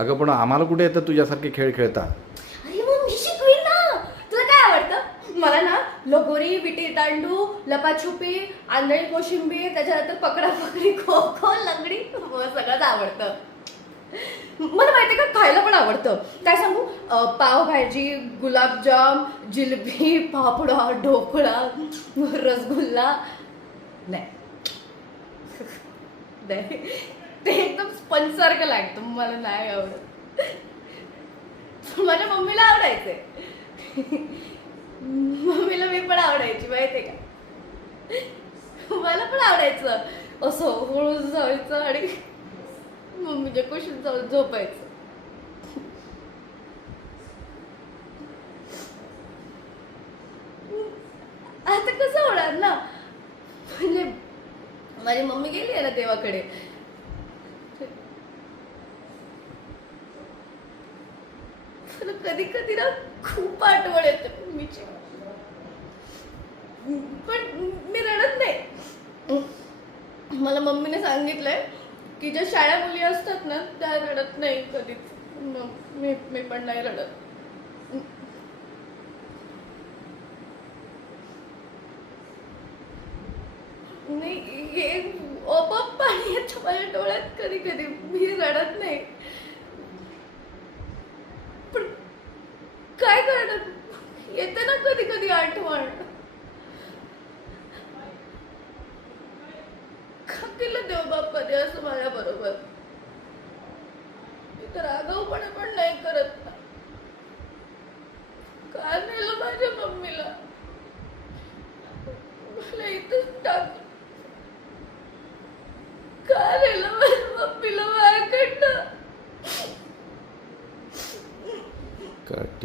अगं पण आम्हाला कुठे येतं तुझ्यासारखे खेळ खेळता? अरे मग मी शिकवीन ना. तुला काय आवडतं? मला ना लगोरी, विटी दांडू, लपाछुपी, आंधळी कोशिंबीर, त्याच्यानंतर पकडापकडी, खो खो, लंगडी सगळंच आवडतं. मला माहिती का खायला पण आवडतं. काय सांगू? पावभाजी, गुलाबजाम, जिलेबी, पापडा, ढोकळा, रसगुल्ला. नाही नाही, ते एकदम स्पंज सारखं लागतं, मला नाही आवडत. माझ्या मम्मीला आवडायचंय. मम्मीला मी पण आवडायची माहितीये का. मला पण आवडायचं असं हळूच जायचं आणि मम्मीच्या कुशीत जाऊन झोपायचं. आता कसं होणार ना, म्हणजे माझी मम्मी गेली आहे ना देवाकडे. कधी कधी ना खूप आठवण येते मम्मीची, पण मी रडत नाही. मला मम्मीने सांगितलंय की ज्या शाळा मुली असतात ना त्या रडत नाही कधीच. मी पण नाही रडत. नाही, हे ओपप पाणी येतं माझ्या डोळ्यात कधी कधी. मी रडत नाही, पण काय करणार, येते ना कधी कधी आठवण. का केलं देवबाप कधी असं माझ्या बरोबर? मी तर आगाऊपणा पण नाही करत. का नेलं माझ्या मम्मीला? मला इथंच टाक. का नेलं माझ्या मम्मीला माझ्याकडनं? काय